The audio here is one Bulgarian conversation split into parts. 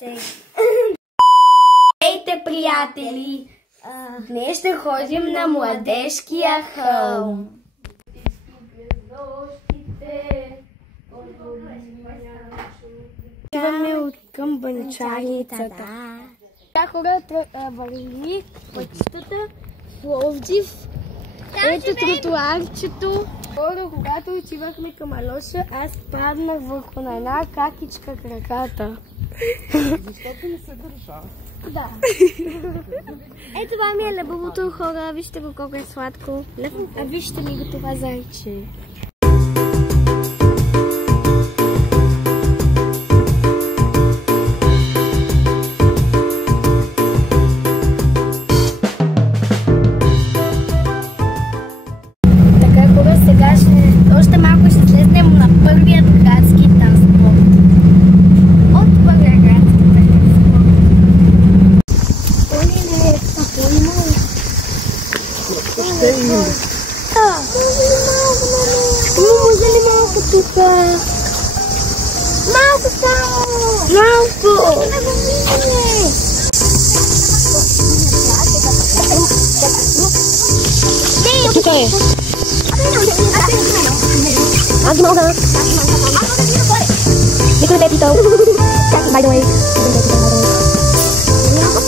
Здравейте, приятели! Днес ще ходим на Младежкия хълм. Идваме от към Банчарницата. Хората върви пътищата, Пловдив. Ето тротуарчето. Скоро, когато отивахме към Алоша, аз паднах върху на една какичка краката. Защото не се държа. Да. Ето това ми е лебовото, хора. Вижте го колко е сладко. А вижте ми го това зайче. Още малко ще слезнем на първият градски транспорт. От първия градски транспорт. Оле, какво има? Ще има. Може ли малко тук? Малко само! Малко! Да го видим! Тук е! Аз ги мога! Никой не те е питал! By the way!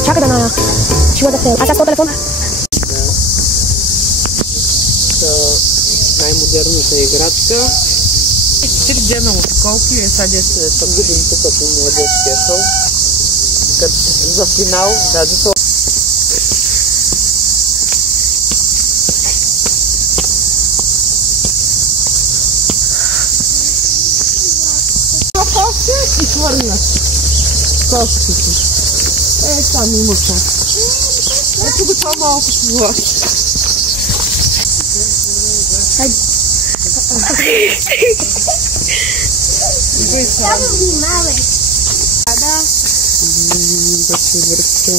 Чакай да ная! She was a fail. Аз сега с телефон! Най-модерната играчка. 4 дена от колки е сега се събудим тук по Младежкия хълм. За финал, даже то. И хвърля коските. Там има коски. Ето го това малко шмула. Само внимавай. Да. Да се въртя.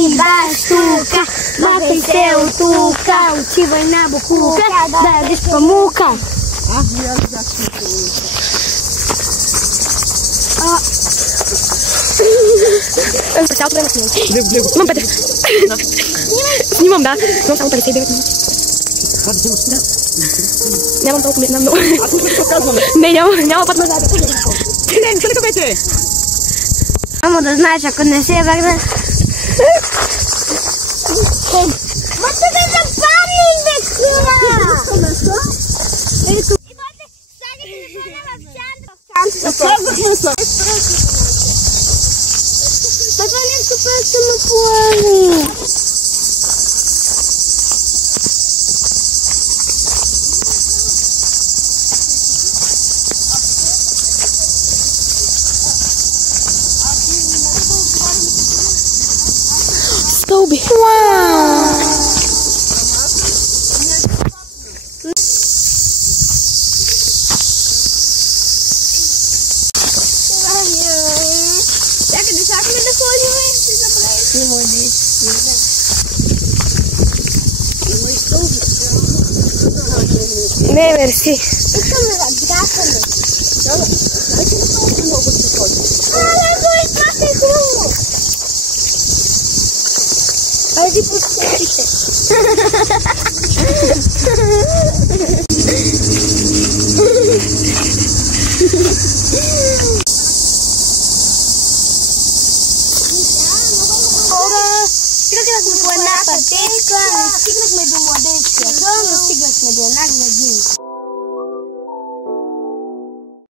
Идаш тука, махай се от тука, отивай на букука, да ядеш памука. Аз видях Цялото време снимам. Глеб. Имам 5. Снимам, да. Имам само 59 минути. Да. Нямам толкова, не знам много. Аз не се казваме. Не, няма път назад. Не, къде беше? Ама да знаеш, ако не се върна... Ма се да запали, бе, хора! Идвайте, слагайте телефона в чанта. Казахме се. Това нещо просто ме плани. Стълби. Вау! Чакай, да чакаме да ходим. Не можеш. Не, мерси. Искаме да дракаме. Але, бой, това е хубаво. Айди подскочите. Стигнахме по една пътека, стигнахме до Младежкия хълм, стигнахме до една градинка.